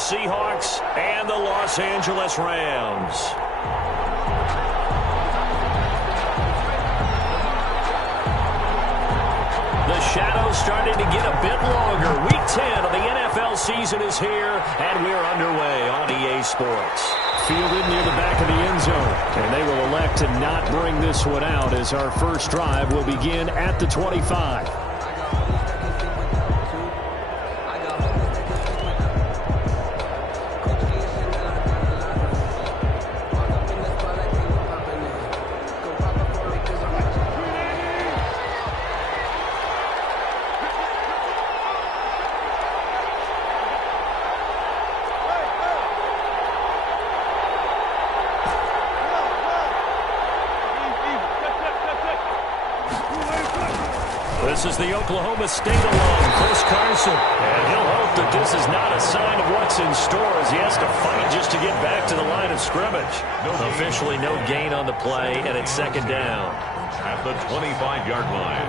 Seahawks and the Los Angeles Rams. The shadows starting to get a bit longer. Week 10 of the NFL season is here, and we're underway on EA Sports. Fielded near the back of the end zone, and they will elect to not bring this one out as our first drive will begin at the 25. This is the Oklahoma State alum, Chris Carson. And he'll hope that this is not a sign of what's in store as he has to fight just to get back to the line of scrimmage. Officially no gain on the play, and it's second down. At the 25-yard line.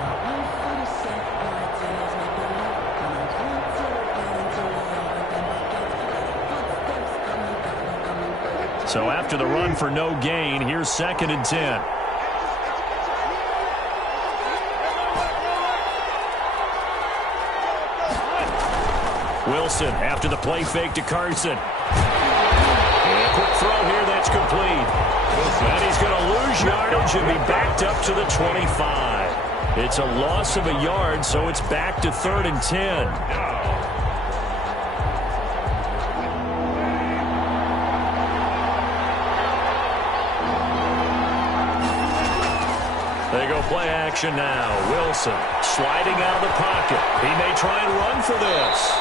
So after the run for no gain, here's second and 10. Wilson after the play fake to Carson. And a quick throw here that's complete. And he's going to lose yardage and be backed up to the 25. It's a loss of a yard, so it's back to 3rd and 10. They go play action now. Wilson sliding out of the pocket. He may try and run for this.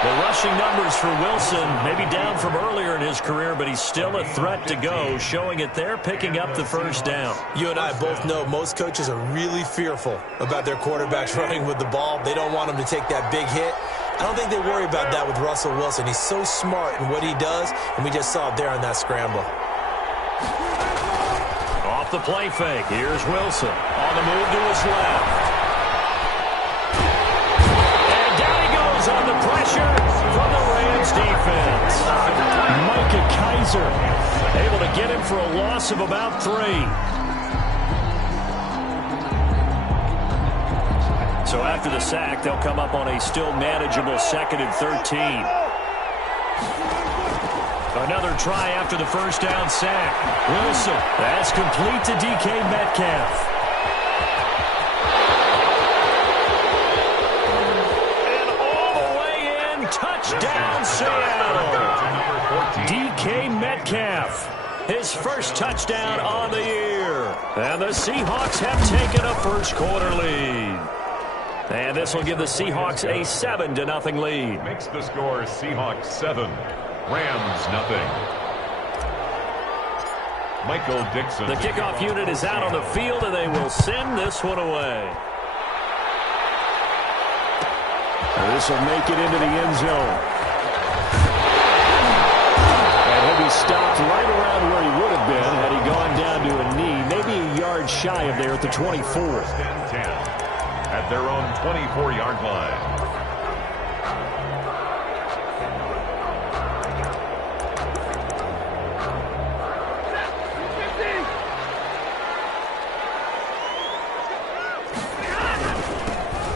The rushing numbers for Wilson may be down from earlier in his career, but he's still a threat to go, showing it there, picking up the first down. You and I both know most coaches are really fearful about their quarterbacks running with the ball. They don't want him to take that big hit. I don't think they worry about that with Russell Wilson. He's so smart in what he does, and we just saw it there on that scramble. Off the play fake, here's Wilson on the move to his left. On the pressure from the Rams defense. Micah Kaiser able to get him for a loss of about 3. So after the sack, they'll come up on a still manageable 2nd and 13. Another try after the first down sack. Wilson, that's complete to DK Metcalf. Touchdown, Seattle. DK Metcalf, his first touchdown on the year. And the Seahawks have taken a first quarter lead. And this will give the Seahawks a 7-0 lead. Makes the score Seahawks 7, Rams 0. Michael Dixon. The kickoff unit is out on the field, and they will send this one away. This will make it into the end zone. And he'll be stopped right around where he would have been had he gone down to a knee, maybe a yard shy of there at the 24. 10 at their own 24-yard line.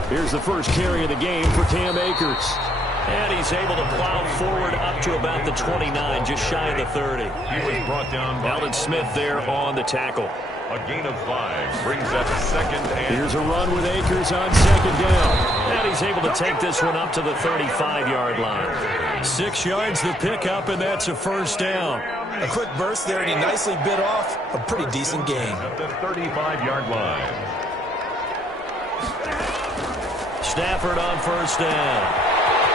Here's the first carry of the game for Cam Akers. And he's able to plow forward up to about the 29, just shy of the 30. He was brought down by Alden Smith there on the tackle. A gain of 5 brings up 2nd and... Here's a run with Akers on 2nd down. And he's able to take this one up to the 35-yard line. 6 yards the pickup, and that's a first down. A quick burst there, and he nicely bit off a pretty decent gain. At the 35-yard line. Stafford on first down.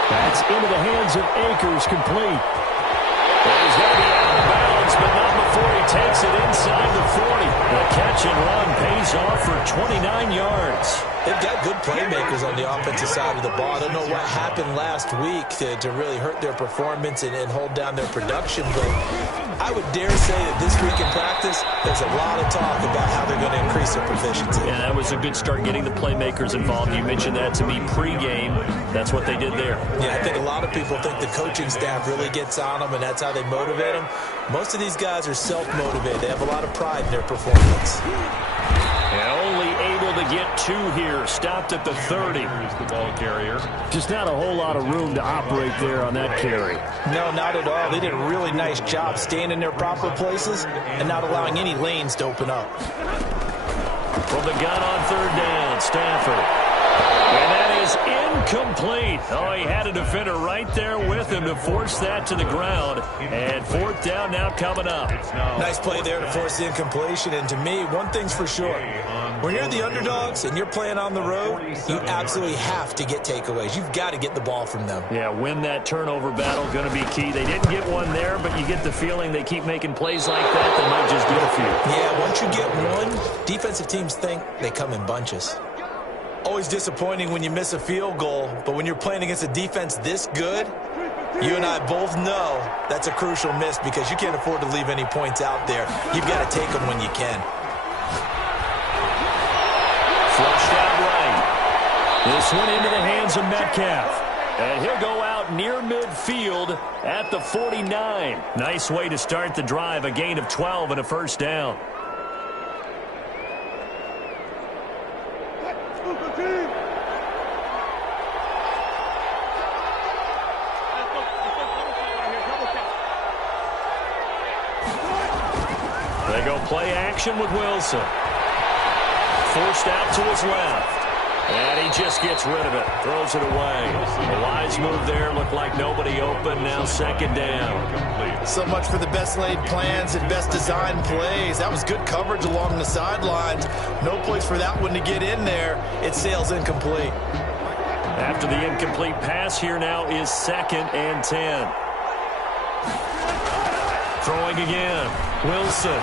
That's into the hands of Akers, complete. Well, he's going to be out of bounds, but not before he takes it inside the 40. The catch and run pays off for 29 yards. They've got good playmakers on the offensive side of the ball. I don't know what happened last week to really hurt their performance and hold down their production, but I would dare say that this week in practice, there's a lot of talk about how they're going to increase their proficiency. Yeah, that was a good start getting the playmakers involved. You mentioned that to me pregame. That's what they did there. Yeah, I think a lot of people think the coaching staff really gets on them, and that's how they motivate them. Most of these guys are self-motivated. They have a lot of pride in their performance. And only able to get 2 here. Stopped at the 30. Here's the ball carrier. Just not a whole lot of room to operate there on that carry. No, not at all. They did a really nice job staying in their proper places and not allowing any lanes to open up. From the gun on 3rd down, Stafford. And that is incomplete. Oh, he had a defender right there with him to force that to the ground. And 4th down now coming up. Nice play there to force the incompletion. And to me, one thing's for sure. When you're the underdogs and you're playing on the road, you absolutely have to get takeaways. You've got to get the ball from them. Yeah, win that turnover battle, going to be key. They didn't get one there, but you get the feeling they keep making plays like that. They might just get a few. Yeah, once you get one, defensive teams think they come in bunches. Always disappointing when you miss a field goal, but when you're playing against a defense this good, you and I both know that's a crucial miss because you can't afford to leave any points out there. You've got to take them when you can. Flushed out right. This one into the hands of Metcalf. And he'll go out near midfield at the 49. Nice way to start the drive, a gain of 12 and a 1st down. They go play action with Wilson. Forced out to his left. And he just gets rid of it. Throws it away. A wise move there. Looked like nobody open. Now 2nd down. So much for the best laid plans and best designed plays. That was good coverage along the sidelines. No place for that one to get in there. It sails incomplete. After the incomplete pass, here now is 2nd and 10. Throwing again. Wilson.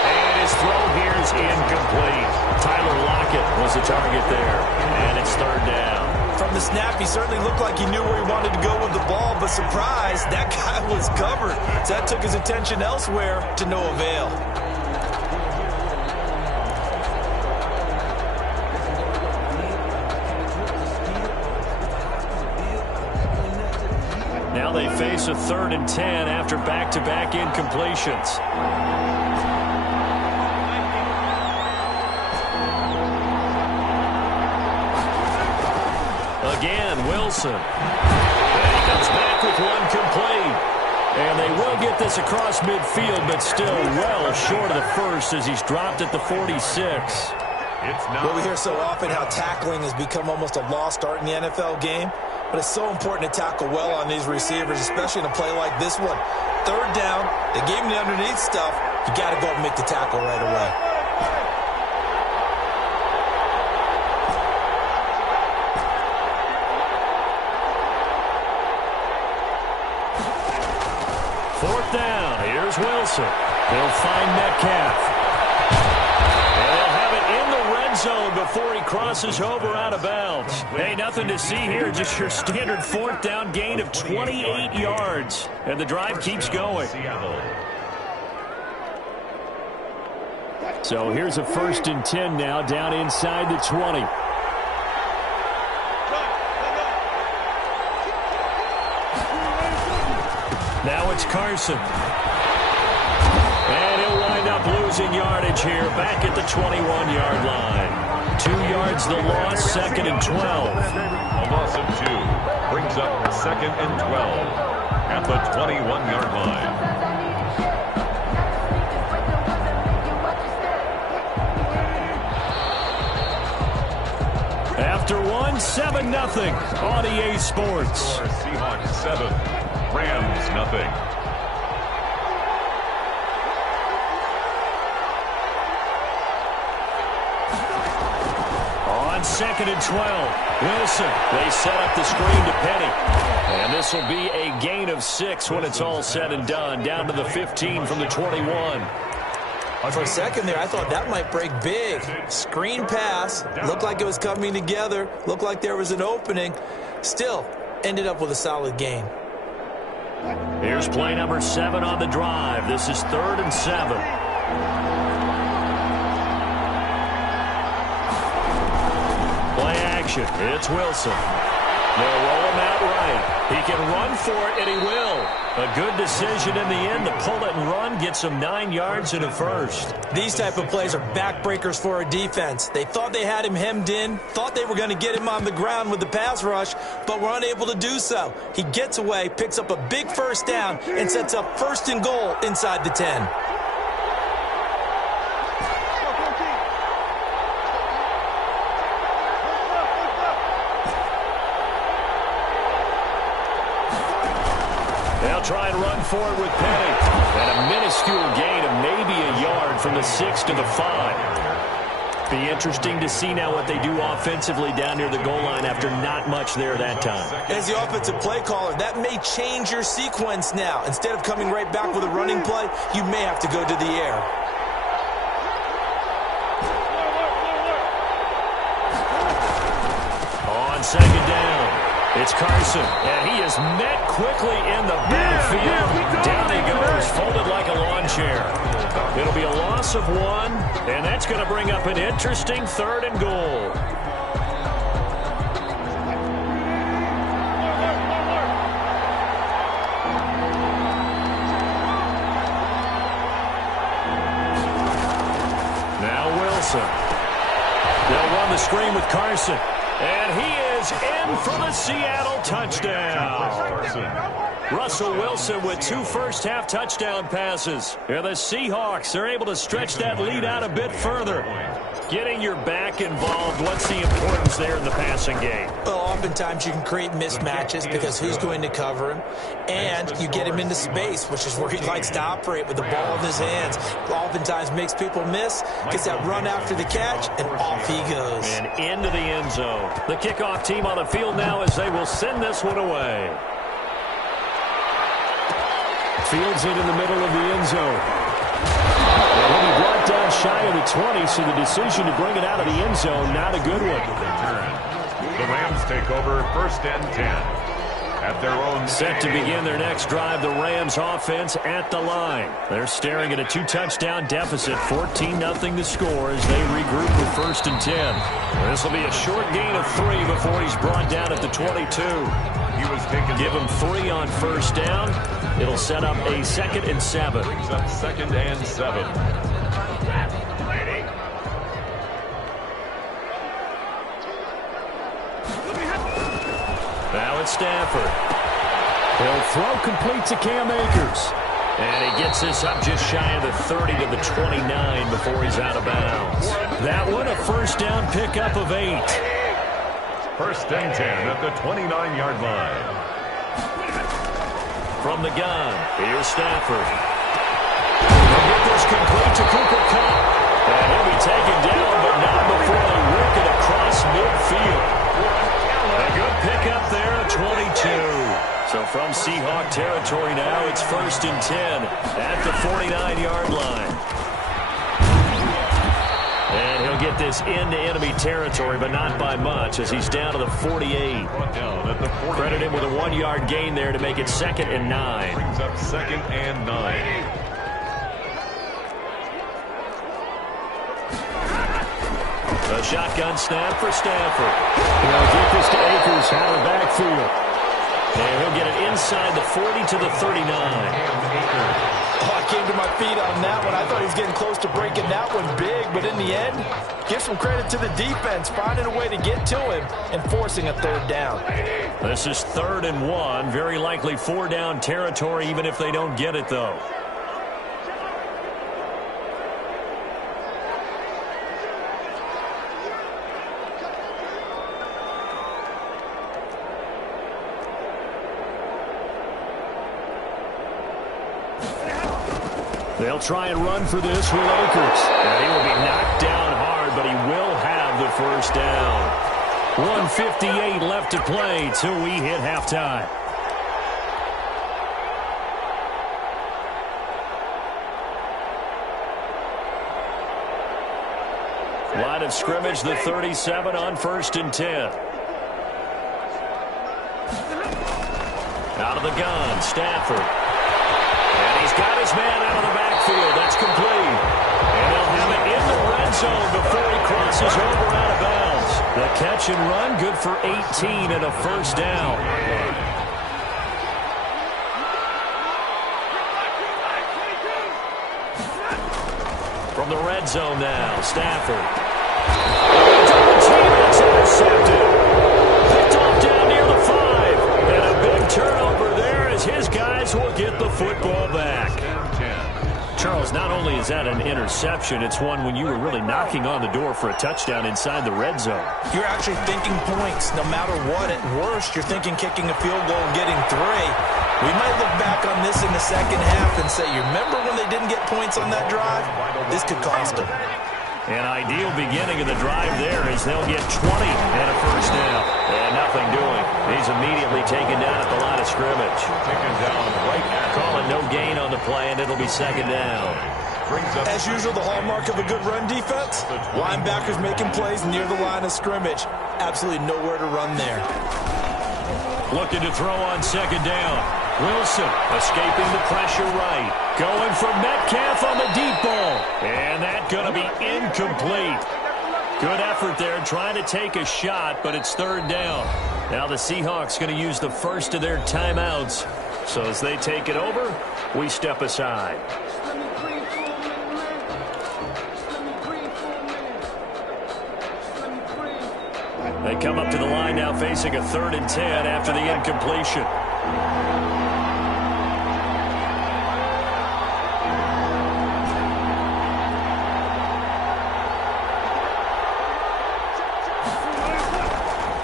And his throw here is incomplete. Tyler Lockett was the target there. And it's 3rd down. From the snap, he certainly looked like he knew where he wanted to go with the ball, but surprise, that guy was covered. So that took his attention elsewhere to no avail. Now they face a 3rd and 10 after back-to-back incompletions. Again, Wilson. And he comes back with one complete. And they will get this across midfield, but still well short of the first as he's dropped at the 46. Well, we hear so often how tackling has become almost a lost art in the NFL game. But it's so important to tackle well on these receivers, especially in a play like this one. 3rd down, they gave him the underneath stuff. You got to go and make the tackle right away. Fourth down, here's Wilson. He'll find Metcalf. Zone before he crosses over out of bounds. Hey, nothing to see here. Just your standard 4th down gain of 28 yards. And the drive keeps going. So here's a 1st and 10 now down inside the 20. Now it's Carson. And he'll wind up losing yardage here back at the 21-yard line. 2 yards the loss, 2nd and 12. A loss of 2 brings up 2nd and 12 at the 21-yard line. After one, 7-0 on EA Sports. Seahawks 7, Rams 0. 2nd and 12. Wilson, they set up the screen to Penny. And this will be a gain of 6 when it's all said and done. Down to the 15 from the 21. For a second there, I thought that might break big. Screen pass. Looked like it was coming together. Looked like there was an opening. Still, ended up with a solid gain. Here's play number 7 on the drive. This is 3rd and 7. Play action. It's Wilson. They'll roll him out right. He can run for it, and he will. A good decision in the end to pull it and run, gets him 9 yards and a first. These type of plays are backbreakers for a defense. They thought they had him hemmed in, thought they were going to get him on the ground with the pass rush, but were unable to do so. He gets away, picks up a big first down, and sets up 1st and goal inside the 10. They'll try and run forward with Penny. And a minuscule gain of maybe a yard from the 6 to the 5. Be interesting to see now what they do offensively down near the goal line after not much there that time. As the offensive play caller, that may change your sequence now. Instead of coming right back with a running play, you may have to go to the air. On 2nd down. It's Carson, and he is met quickly in the backfield. Down he goes, folded like a lawn chair. It'll be a loss of 1, and that's going to bring up an interesting 3rd and goal. Now Wilson. They'll run the screen with Carson. And he is in for the Seattle touchdown. Russell Wilson with 2 first-half touchdown passes. And the Seahawks are able to stretch that lead out a bit further. Getting your back involved, what's the importance there in the passing game? Well, oftentimes you can create mismatches because who's going to cover him? And you get him into space, which is where he likes to operate with the ball in his hands. Oftentimes makes people miss, gets that run after the catch, and off he goes. And into the end zone. The kickoff team on the field now as they will send this one away. Fields it in the middle of the end zone. And he'll be brought down shy of the 20, so the decision to bring it out of the end zone, not a good one. The Rams take over 1st and 10. At their own set to begin their next drive, the Rams offense at the line. They're staring at a 2-touchdown deficit, 14-0 the score as they regroup with 1st and 10. This will be a short gain of 3 before he's brought down at the 22. Give him 3 on 1st down. It'll set up a 2nd and 7. Brings up 2nd and 7. Now it's Stafford. He'll throw complete to Cam Akers. And he gets this up just shy of the 30 to the 29 before he's out of bounds. That one a 1st down pickup of 8. 1st and 10 at the 29-yard line. From the gun, here's Stafford. He'll get this complete to Cooper Kupp. And he'll be taken down, but not before they work it across midfield. A good pickup there at 22. So from Seahawk territory now, it's 1st and 10 at the 49-yard line. And he'll get this into enemy territory, but not by much as he's down to the 48. Credit him with a 1-yard gain there to make it 2nd and 9. Brings up 2nd and 9. A shotgun snap for Stafford. He'll get this to Akers out of the backfield. And he'll get it inside the 40 to the 39. Oh, I came to my feet on that one. I thought he was getting close to breaking that one big, but in the end, give some credit to the defense, finding a way to get to him and forcing a 3rd down. This is 3rd and 1. Very likely 4-down territory, even if they don't get it, though. They'll try and run for this with Akers. And he will be knocked down hard, but he will have the 1st down. 1:58 left to play till we hit halftime. Line of scrimmage, the 37 on 1st and 10. Out of the gun, Stafford. And he's got his man out of the backfield. That's complete. And they'll have it in the red zone before he crosses over out of bounds. The catch and run, good for 18 and a first down. From the red zone now, Stafford. It's intercepted. Picked off down near the 5. And a big turnover there as his guys will get the football back. Charles, not only is that an interception, it's one when you were really knocking on the door for a touchdown inside the red zone. You're actually thinking points no matter what. At worst, you're thinking kicking a field goal and getting 3. We might look back on this in the second half and say, you remember when they didn't get points on that drive? This could cost them. An ideal beginning of the drive there as they'll get 20 and a first down. And nothing doing. He's immediately taken down at the line of scrimmage. Taken down right at Calling no gain on the play, and it'll be second down. As usual, the hallmark of a good run defense, linebackers making plays near the line of scrimmage. Absolutely nowhere to run there. Looking to throw on second down. Wilson escaping the pressure right. Going for Metcalf on the deep ball. And that's going to be incomplete. Good effort there trying to take a shot, but it's third down. Now the Seahawks going to use the first of their timeouts. So as they take it over, we step aside. They come up to the line now facing a 3rd and 10 after the incompletion.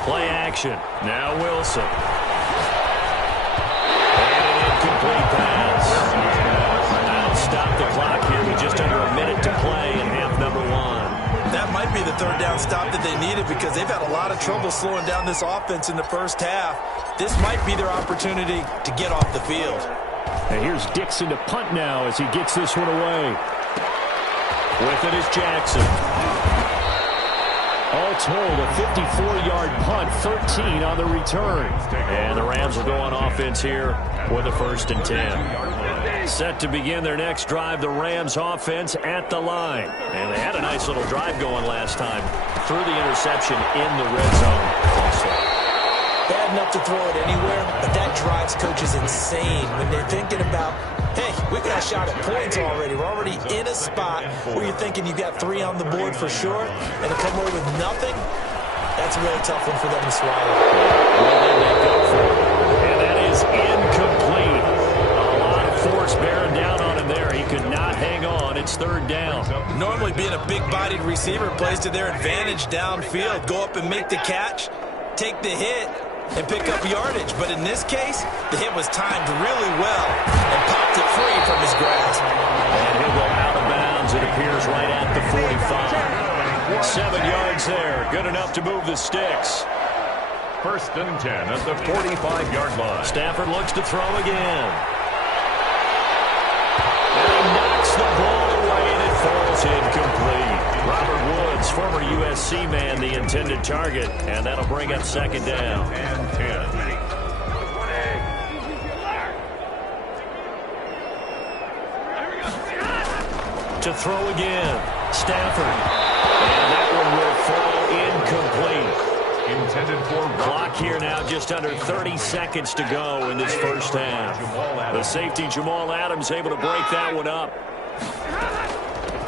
Play action. Now Wilson. And an incomplete pass. That'll stop the clock here with just under a minute to play in half number 1. That might be the third down stop that they needed because they've had a lot of trouble slowing down this offense in the first half. This might be their opportunity to get off the field. And here's Dixon to punt now as he gets this one away. With it is Jackson. All told, a 54-yard punt, 13 on the return. And the Rams will go on offense here with a 1st and 10. Set to begin their next drive, the Rams offense at the line. And they had a nice little drive going last time through the interception in the red zone. Bad enough to throw it anywhere, but that drives coaches insane when they're thinking about, hey, we got a shot at points already. We're already in a spot where you're thinking you got 3 on the board for sure, and to come away with nothing, that's a really tough one for them to swallow. Well, they make up for it. And that is incomplete. A lot of force bearing down on him there. He could not hang on. It's third down. Normally being a big-bodied receiver plays to their advantage downfield. Go up and make the catch, take the hit, and pick up yardage. But in this case, the hit was timed really well and popped it free from his grasp. And he'll go out of bounds, it appears, right at the 45. 7 yards there. Good enough to move the sticks. 1st and 10 at the 45-yard line. Stafford looks to throw again. And he knocks the ball away, and it falls incomplete. Robert Woods, former USC man, the intended target, and that'll bring up second down. And 10. To throw again, Stafford. And that one will fall incomplete. Intended for Clock here now, just under 30 seconds to go in this first half. The safety, Jamal Adams, able to break that one up.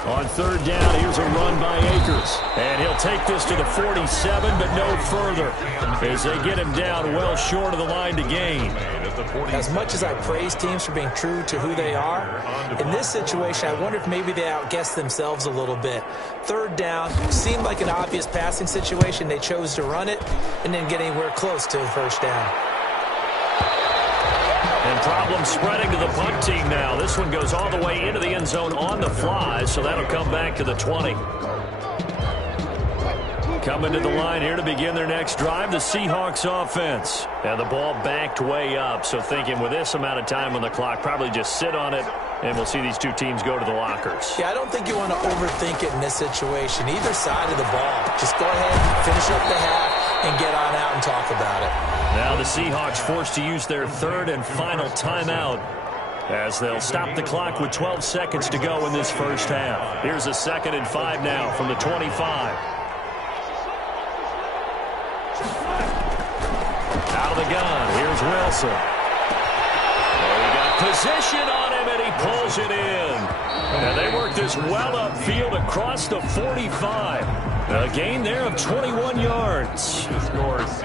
On third down, here's a run by Akers. And he'll take this to the 47, but no further, as they get him down well short of the line to gain. As much as I praise teams for being true to who they are, in this situation, I wonder if maybe they outguessed themselves a little bit. Third down seemed like an obvious passing situation. They chose to run it and didn't get anywhere close to the first down. And problems spreading to the punt team now. This one goes all the way into the end zone on the fly, so that'll come back to the 20. Coming to the line here to begin their next drive, the Seahawks offense. And the ball backed way up, so thinking with this amount of time on the clock, probably just sit on it, and we'll see these two teams go to the lockers. Yeah, I don't think you want to overthink it in this situation. Either side of the ball. Just go ahead, finish up the half, and get on out and talk about it. Now the Seahawks forced to use their third and final timeout, as they'll stop the clock with 12 seconds to go in this first half. Here's a 2nd and 5 now from the 25. Out of the gun, here's Wilson. He got position on him, and he pulls it in. And they work this well upfield across the 45. A gain there of 21 yards.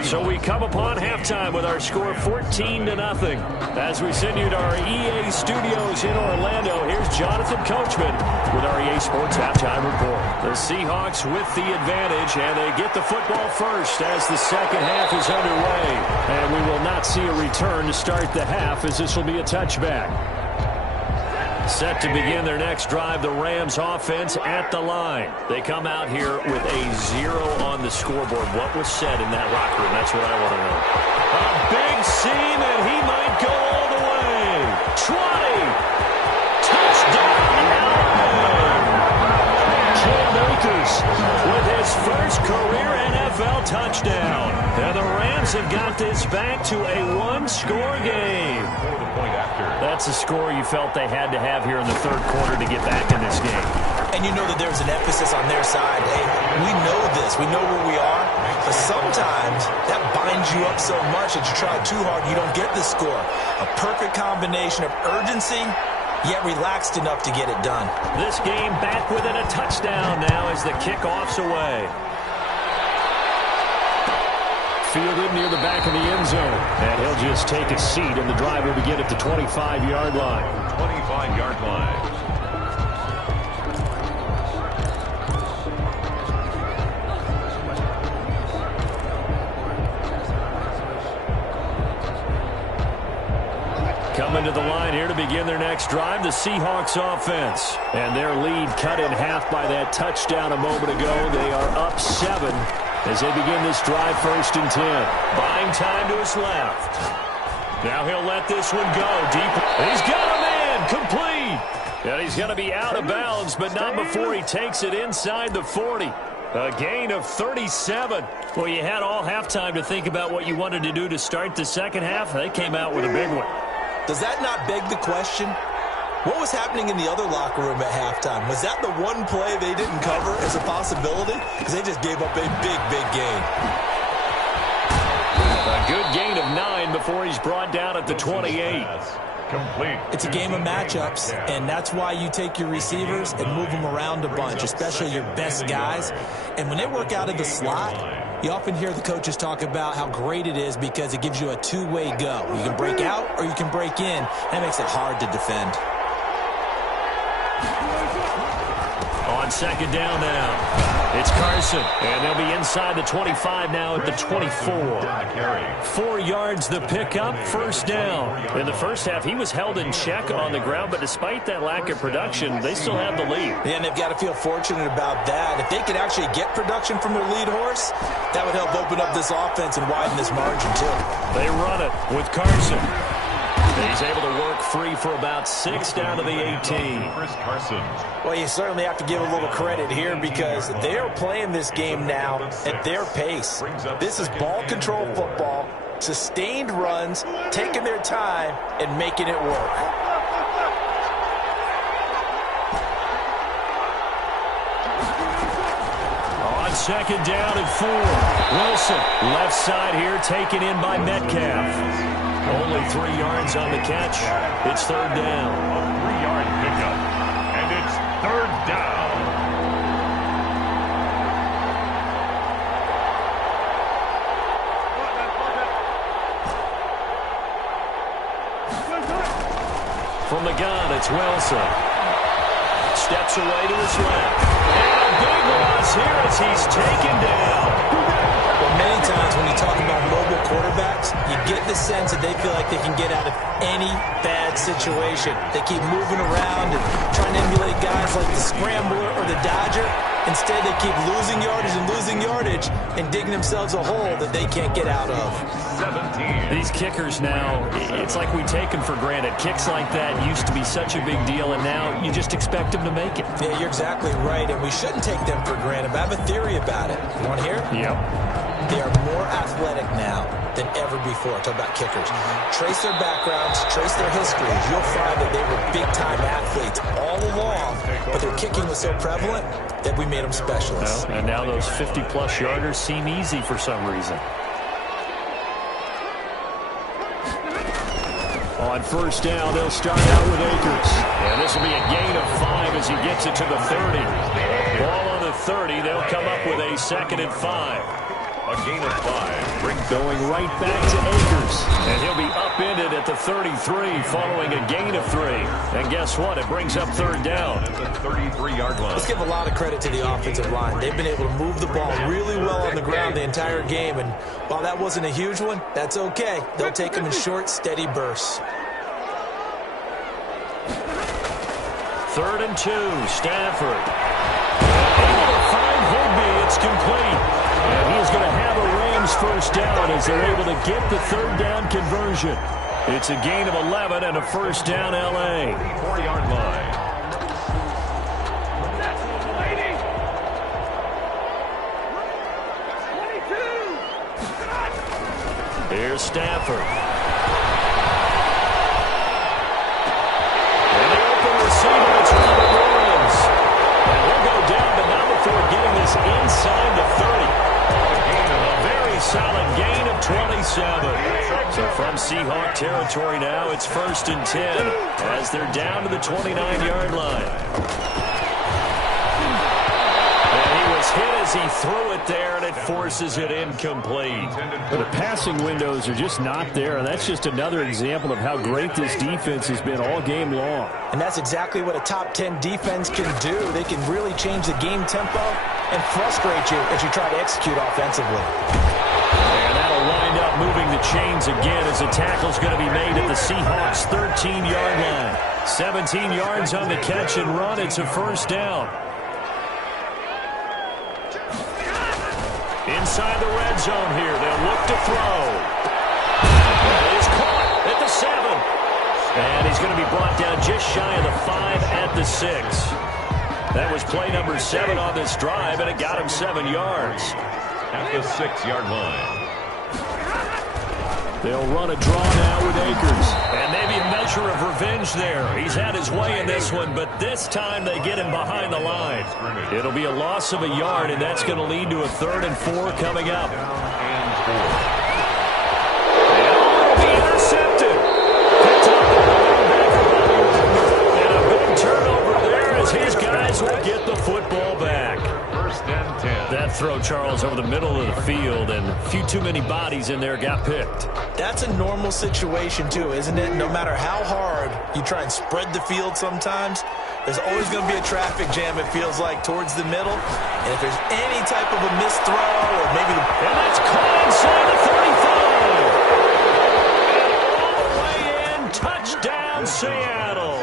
So we come upon halftime with our score 14-0. As we send you to our EA studios in Orlando, here's Jonathan Coachman with our EA Sports Halftime Report. The Seahawks with the advantage, and they get the football first as the second half is underway. And we will not see a return to start the half, as this will be a touchback. Set to begin their next drive, the Rams offense at the line. They come out here with a 0 on the scoreboard. What was said in that locker room? That's what I want to know. A big seam, and he might go all the way. 20. Touchdown, Allen. Cam Akers with his first career NFL touchdown. And the Rams have got this back to a one-score game. That's a score you felt they had to have here in the third quarter to get back in this game. And you know that there's an emphasis on their side. Hey, we know this. We know where we are. But sometimes that binds you up so much that you try too hard, you don't get the score. A perfect combination of urgency, yet relaxed enough to get it done. This game back within a touchdown now as the kickoff's away. Fielded near the back of the end zone. And he'll just take a seat, and the drive will begin at the 25-yard line. 25-yard line. Coming to the line here to begin their next drive, the Seahawks offense. And their lead cut in half by that touchdown a moment ago. They are up 7 as they begin this drive, 1st and 10. Buying time to his left. Now he'll let this one go deep. He's got a man complete. And he's going to be out of bounds, but not before he takes it inside the 40. A gain of 37. Well, you had all halftime to think about what you wanted to do to start the second half. They came out with a big one. Does that not beg the question? What was happening in the other locker room at halftime? Was that the one play they didn't cover as a possibility? Because they just gave up a big, big gain. A good gain of 9 before he's brought down at the 28. Complete. It's a game of matchups, and that's why you take your receivers and move them around a bunch, especially your best guys. And when they work out of the slot, you often hear the coaches talk about how great it is because it gives you a two-way go. You can break out or you can break in. That makes it hard to defend. On second down now, it's Carson, and they'll be inside the 25 now at the 24. 4 yards the pickup, 1st down. In the first half, he was held in check on the ground, but despite that lack of production, they still have the lead. Yeah, and they've got to feel fortunate about that. If they could actually get production from their lead horse, that would help open up this offense and widen this margin, too. They run it with Carson. He's able to work free for about 6 down to the 18. Chris Carson. Well, you certainly have to give a little credit here because they are playing this game now at their pace. This is ball control football, sustained runs, taking their time, and making it work. On second down and 4. Wilson, left side here, taken in by Metcalf. Only 3 yards on the catch. It's 3rd down. A 3-yard pickup. And it's 3rd down. From the gun, it's Wilson. Steps away to his left. And a big loss here as he's taken down. Well, many times when you talk about mobile quarterbacks, you get the sense that they feel like they can get out of any bad situation. They keep moving around and trying to emulate guys like the Scrambler or the Dodger. Instead, they keep losing yardage and digging themselves a hole that they can't get out of. 17. These kickers now, it's like we take them for granted. Kicks like that used to be such a big deal, and now you just expect them to make it. Yeah, you're exactly right, and we shouldn't take them for granted. But I have a theory about it. You want to hear it? Yep. They are more athletic now than ever before. Talk about kickers. Trace their backgrounds, trace their histories. You'll find that they were big-time athletes all along, but their kicking was so prevalent that we made them specialists. Well, and now those 50-plus yarders seem easy for some reason. On first down, they'll start out with Akers. And this will be a gain of 5 as he gets it to the 30. Ball on the 30. They'll come up with a 2nd and 5. A gain of 5 brings going right back to Akers. And he'll be upended at the 33 following a gain of 3. And guess what? It brings up 3rd down. at the 33-yard line. Let's give a lot of credit to the offensive line. They've been able to move the ball really well on the ground the entire game. And while that wasn't a huge one, that's okay. They'll take them in short, steady bursts. 3rd and 2, Stafford. Able to find Higbee. It's complete. And he's going to have a Rams first down as they're able to get the 3rd down conversion. It's a gain of 11 and a first down L.A. 4-yard line. Here's Stafford. Receiver, it's Robert Lawrence. And he'll go down, but not before getting this inside the 30. A very solid gain of 27. So from Seahawk territory now, it's 1st and 10 as they're down to the 29-yard line. Hit as he threw it there, and it forces it incomplete. The passing windows are just not there, and that's just another example of how great this defense has been all game long. And that's exactly what a top 10 defense can do. They can really change the game tempo and frustrate you as you try to execute offensively. And that'll wind up moving the chains again as the tackle's going to be made at the Seahawks' 13-yard line. 17 yards on the catch and run. It's a first down. Inside the red zone here. They'll look to throw. That is caught at the 7. And he's going to be brought down just shy of the 5 at the 6. That was play number 7 on this drive, and it got him 7 yards. At the 6-yard line. They'll run a draw now with Akers. And maybe a measure of revenge there. He's had his way in this one, but this time they get him behind the line. It'll be a loss of a yard, and that's going to lead to a 3rd and 4 coming up. And it'll be intercepted. Picked up by the linebacker. And a big turnover there as his guys will get the football back. 1st and 10. That throw, Charles, over the middle of the field, and a few too many bodies in there got picked. That's a normal situation, too, isn't it? No matter how hard you try and spread the field sometimes, there's always going to be a traffic jam, it feels like, towards the middle. And if there's any type of a missed throw or maybe the... And that's caught inside the 35. And all the way in, touchdown, Seattle.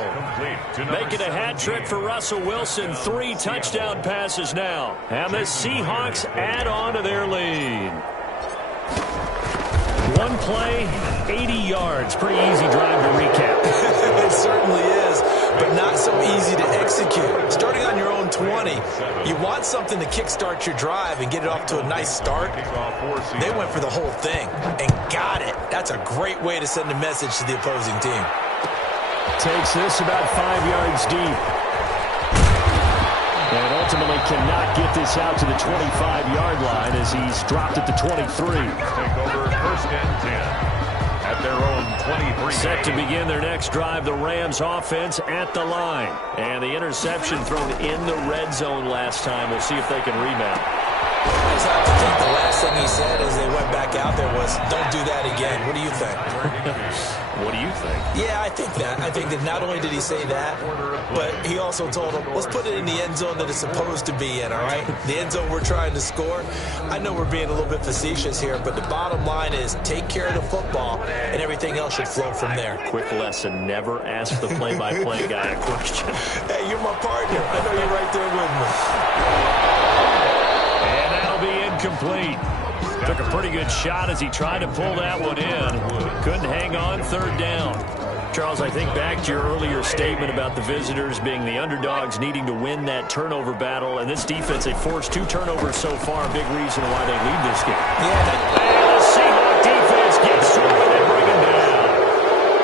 Making a hat trick for Russell Wilson. 3 touchdown passes now. And the Seahawks add on to their lead. One play, 80 yards. Pretty easy drive to recap. It certainly is, but not so easy to execute. Starting on your own 20, you want something to kickstart your drive and get it off to a nice start. They went for the whole thing and got it. That's a great way to send a message to the opposing team. Takes this about 5 yards deep. And ultimately cannot get this out to the 25-yard line as he's dropped at the 23. Take over 1st and 10 at their own 23. Set to begin their next drive, the Rams offense at the line. And the interception thrown in the red zone last time. We'll see if they can rebound. I just have to think the last thing he said as they went back out there was, don't do that again. What do you think? What do you think? Yeah, I think that. I think that not only did he say that, but he also told him, let's put it in the end zone that it's supposed to be in, all right? The end zone we're trying to score. I know we're being a little bit facetious here, but the bottom line is take care of the football, and everything else should flow from there. Quick lesson, never ask the play-by-play guy a question. Hey, you're my partner. I know you're right there with me. And that'll be incomplete. Took a pretty good shot as he tried to pull that one in. Couldn't hang on, third down. Charles, I think back to your earlier statement about the visitors being the underdogs needing to win that turnover battle. And this defense, they forced 2 turnovers so far. A big reason why they lead this game. Yeah, and the Seahawks defense gets through and they bring him down.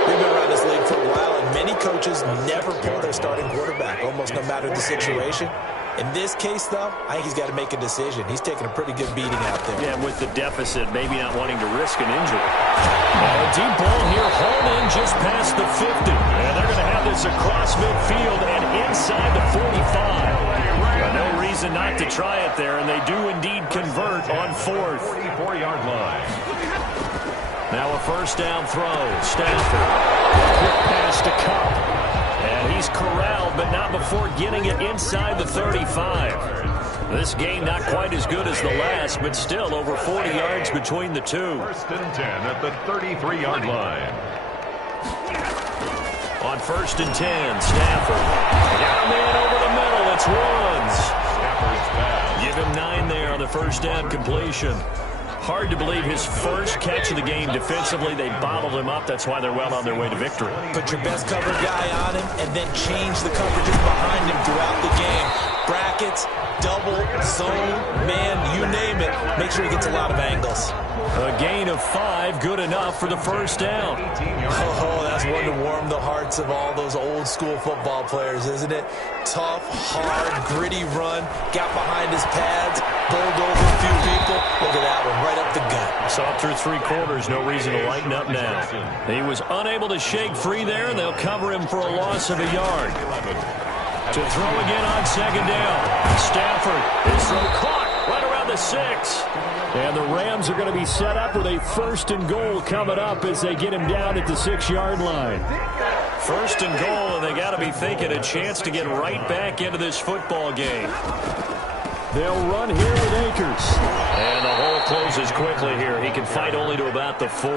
We've been around this league for a while, and many coaches never pull their starting quarterback, almost no matter the situation. In this case, though, I think he's got to make a decision. He's taking a pretty good beating out there. Yeah, with the deficit, maybe not wanting to risk an injury. A deep ball here, hauled in just past the 50. And they're going to have this across midfield and inside the 45. No reason not to try it there, and they do indeed convert on 4th. 44-yard line. Now a first down throw. Stafford. Quick pass to Cup. And he's corralled, but not before getting it inside the 35. This game not quite as good as the last, but still over 40 yards between the two. First and 10 at the 33-yard line. On first and 10, Stafford. Got a man over the middle. It's runs. Stafford's pass. Give him 9 there on the first down completion. Hard to believe his first catch of the game defensively. They bottled him up. That's why they're well on their way to victory. Put your best cover guy on him and then change the coverages behind him throughout the game. Brackets, double, zone, man, you name it. Make sure he gets a lot of angles. A gain of 5, good enough for the first down. Oh, that's one to warm the hearts of all those old school football players, isn't it? Tough, hard, gritty run, got behind his pads, bowled over a few people. Look at that one, right up the gut. Saw it through 3 quarters, no reason to lighten up now. He was unable to shake free there, and they'll cover him for a loss of a yard. To throw again on second down. Stafford, his throw caught right around the 6. And the Rams are going to be set up with a first and goal coming up as they get him down at the 6-yard line. First and goal, and they got to be thinking a chance to get right back into this football game. They'll run here with Akers. And the hole closes quickly here. He can fight only to about the 4.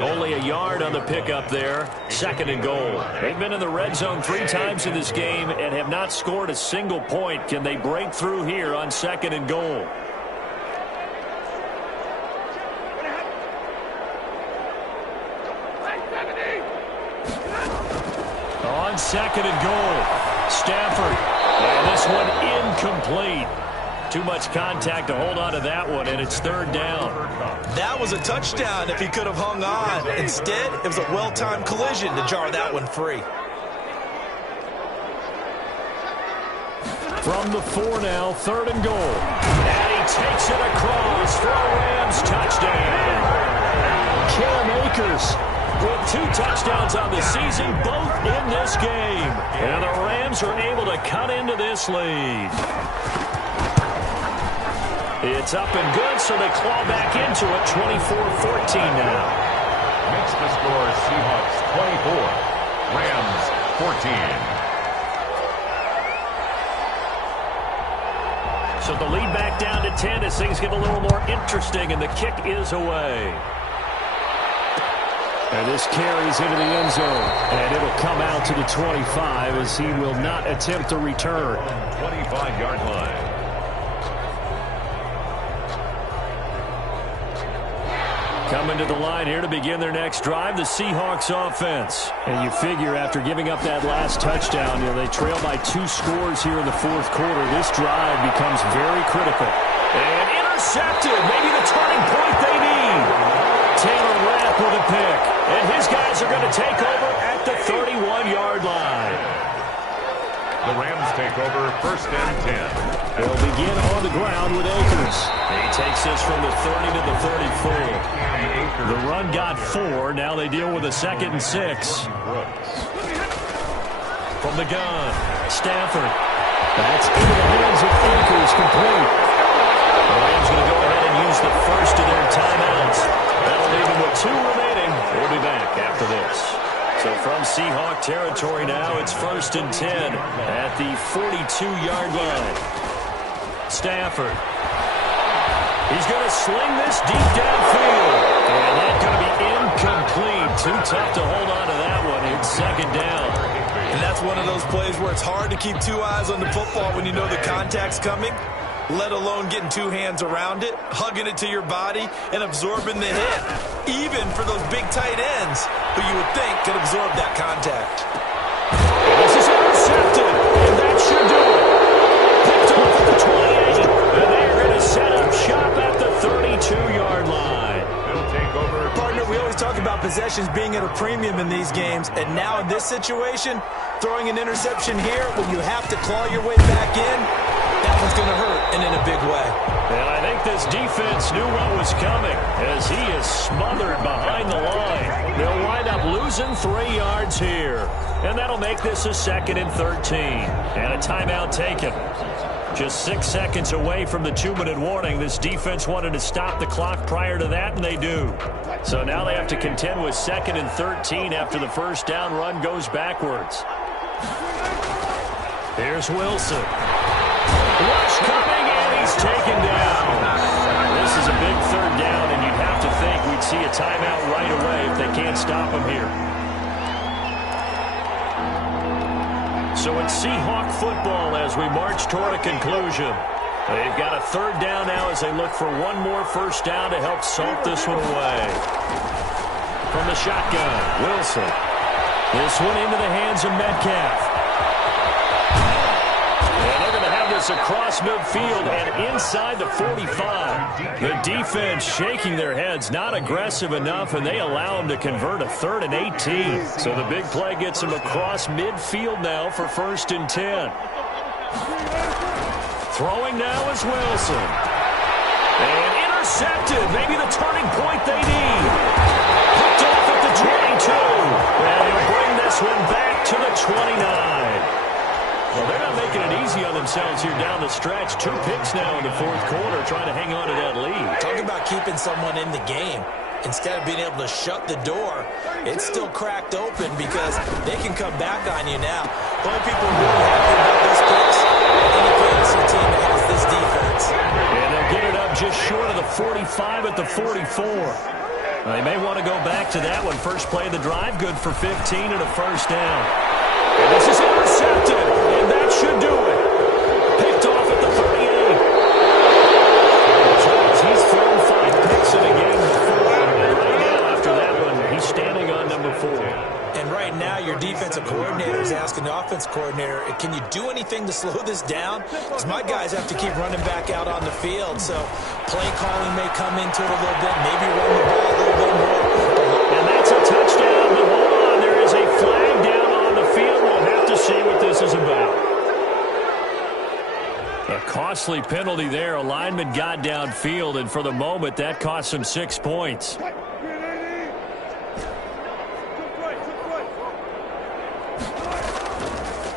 Only a yard on the pickup there. Second and goal. They've been in the red zone 3 times in this game and have not scored a single point. Can they break through here on second and goal? On second and goal, Stafford. And this one incomplete. Too much contact to hold on to that one, and it's third down. That was a touchdown if he could have hung on. Instead, it was a well-timed collision to jar that one free. From the 4 now, third and goal. And he takes it across for a Rams touchdown. Cam Akers with 2 touchdowns on the season, both in this game. And the Rams are able to cut into this lead. It's up and good, so they claw back into it, 24-14 now. Makes the score Seahawks 24, Rams 14. So the lead back down to 10 as things get a little more interesting, and the kick is away. And this carries into the end zone, and it'll come out to the 25 as he will not attempt a return. 25-yard line. Coming to the line here to begin their next drive, the Seahawks offense. And you figure after giving up that last touchdown, they trail by 2 scores here in the 4th quarter. This drive becomes very critical. And intercepted, maybe the turning point they need. Taylor Rapp with a pick. And his guys are going to take over at the 31-yard line. The Rams take over first and 10. They'll begin on the ground with Akers. He takes this from the 30 to the 34. The run got 4. Now they deal with a second and 6. From the gun, Stafford. That's into the hands of Akers, complete. Rams going to go ahead and use the first of their timeouts. That'll leave them with 2 remaining. We'll be back after this. So from Seahawk territory now, it's 1st and 10 at the 42-yard line. Stafford. He's going to sling this deep downfield. And that's going to be incomplete. Too tough to hold on to that one. It's 2nd down. And that's one of those plays where it's hard to keep 2 eyes on the football when you know the contact's coming, let alone getting 2 hands around it, hugging it to your body, and absorbing the hit. Even for those big tight ends who you would think could absorb that contact. This is intercepted, and that should do it. Picked off at the 28, and they're going to set up shop at the 32-yard line. He'll take over. Partner, we always talk about possessions being at a premium in these games, and now in this situation, throwing an interception here when you have to claw your way back in, that one's going to hurt, and in a big way. And I think this defense knew what was coming as he is smothered behind the line. They'll wind up losing 3 yards here. And that'll make this a 2nd and 13. And a timeout taken. Just 6 seconds away from the 2-minute warning. This defense wanted to stop the clock prior to that, and they do. So now they have to contend with 2nd and 13 after the first down run goes backwards. Here's Wilson. Rush coming, and he's taken down. This is a big 3rd down, and you'd have to think we'd see a timeout right away if they can't stop him here. So it's Seahawk football as we march toward a conclusion. They've got a 3rd down now as they look for one more first down to help salt this one away. From the shotgun, Wilson. This one into the hands of Metcalf. And they're going to have this across midfield and inside the 45. The defense shaking their heads, not aggressive enough, and they allow them to convert a 3rd and 18. So the big play gets them across midfield now for 1st and 10. Throwing now is Wilson. And intercepted. Maybe the turning point they need. Picked off at the 22. And they'll bring this one back to the 29. Well, they're not making it easy on themselves here down the stretch. 2 picks now in the 4th quarter trying to hang on to that lead. Talk about keeping someone in the game. Instead of being able to shut the door, it's still cracked open because they can come back on you now. The only people really happy about those picks, any fantasy team that has this defense. And they'll get it up just short of the 45 at the 44. They may want to go back to that one. First play of the drive, good for 15 and a first down. And this is intercepted, and that should do it. Picked off at the 38. He's thrown 5 picks in a game before. And right now, after that one, he's standing on number 4. And right now, your defensive coordinator is asking the offense coordinator, can you do anything to slow this down? Because my guys have to keep running back out on the field. So play calling may come into it a little bit, maybe run the ball a little bit more. And that's a touchdown. But hold on, there is a flag down on the field. We'll have to see what this is about. A costly penalty there. A lineman got downfield, and for the moment, that cost him 6 points.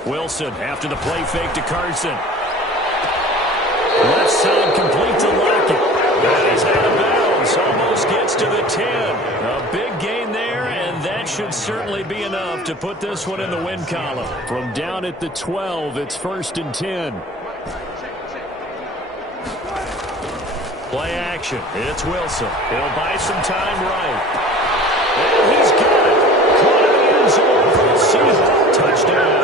Wilson after the play fake to Carson. Left side complete to Lockett. That is out of bounds. Almost gets to the 10. A big gain there, and that should certainly be enough to put this one in the win column. From down at the 12, it's 1st and 10. Play action. It's Wilson. He'll buy some time right. And he's got it. Caught in the end zone for the Seahawks. Touchdown.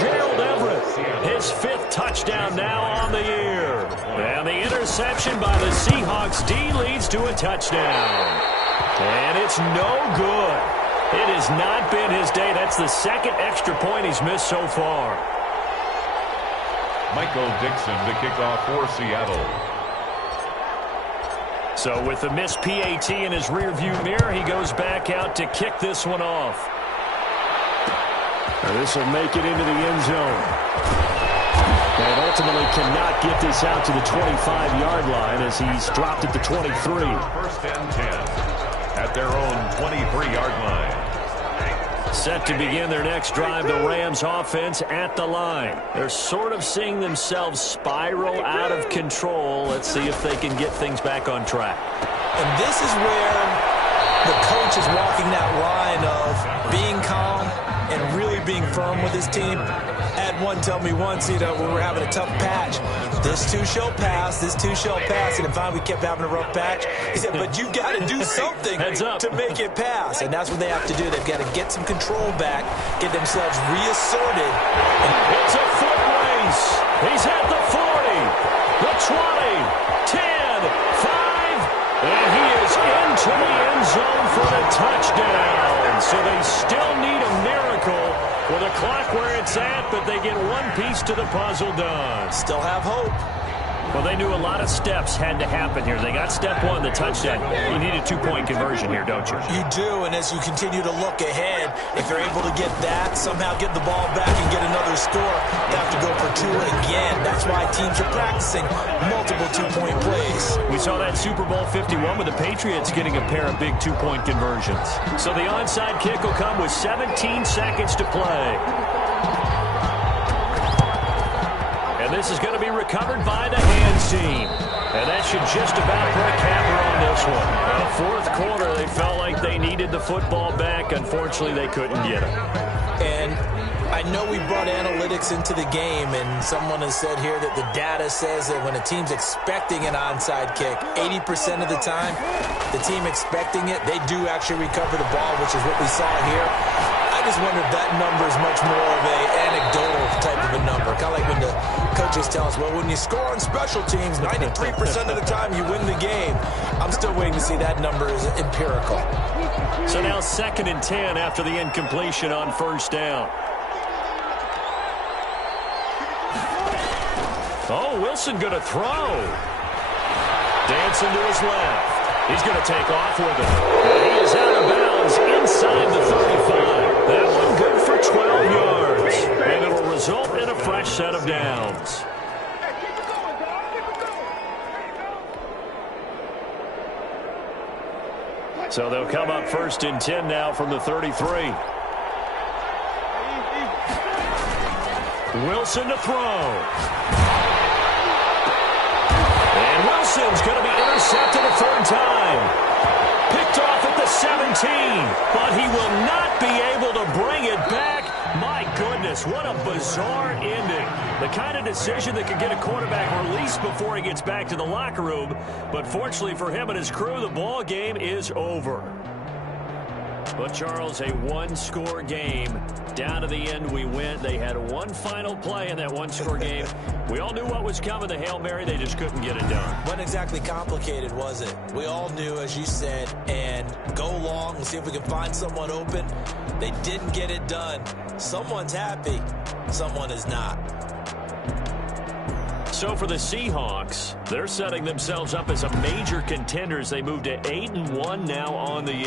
Gerald Everett, his 5th touchdown now on the year. And the interception by the Seahawks D leads to a touchdown. And it's no good. It has not been his day. That's the 2nd extra point he's missed so far. Michael Dixon to kick off for Seattle. So with the missed PAT in his rearview mirror, he goes back out to kick this one off. This will make it into the end zone. And ultimately cannot get this out to the 25-yard line as he's dropped at the 23. 1st and 10 at their own 23-yard line. Set to begin their next drive, the Rams offense at the line. They're sort of seeing themselves spiral out of control. Let's see if they can get things back on track. And this is where the coach is walking that line of being calm and really being firm with his team. I had one tell me once, when we were having a tough patch, this too shall pass, this too shall pass. And finally we kept having a rough patch. He said, but you got to do something to make it pass. And that's what they have to do. They've got to get some control back, get themselves reasserted. It's a foot race. He's at the 40, the 20, 10, 5. And he is into the end zone for the touchdown. So they still need a miracle with a clock where it's at, but they get one piece to the puzzle done. Still have hope. Well, they knew a lot of steps had to happen here. They got step one, the touchdown. You need a two-point conversion here, don't you? You do, and as you continue to look ahead, if you're able to get that, somehow get the ball back and get another score, they have to go for two again. That's why teams are practicing multiple two-point plays. We saw that Super Bowl 51 with the Patriots getting a pair of big two-point conversions. So the onside kick will come with 17 seconds to play. And this is going to be recovered by the hands team. And that should just about put a capper on this one. Fourth quarter, they felt like they needed the football back. Unfortunately, they couldn't get it. And I know we brought analytics into the game, and someone has said here that the data says that when a team's expecting an onside kick, 80% of the time, the team expecting it, they do actually recover the ball, which is what we saw here. I just wonder if that number is much more of a anecdotal type of a number. Kind of like when the coaches tell us, well, when you score on special teams, 93% of the time you win the game. I'm still waiting to see that number is empirical. So now 2nd and 10 after the incompletion on first down. Oh, Wilson going to throw. Dancing to his left. He's going to take off with it. And he is out of bounds inside the 35. That one good for 12 yards. And it'll result in a fresh set of downs. So they'll come up 1st and 10 now from the 33. Wilson to throw. And Wilson's going to be intercepted a third time. Picked off at the 17, but he will not be able to bring it back. My goodness, what a bizarre ending. The kind of decision that could get a quarterback released before he gets back to the locker room. But fortunately for him and his crew, the ball game is over. But, Charles, a one-score game. Down to the end we went. They had one final play in that one-score game. We all knew what was coming, the Hail Mary. They just couldn't get it done. Wasn't exactly complicated, was it? We all knew, as you said, and go long and see if we can find someone open. They didn't get it done. Someone's happy. Someone is not. So for the Seahawks, they're setting themselves up as a major contender as they move to 8-1 now on the year.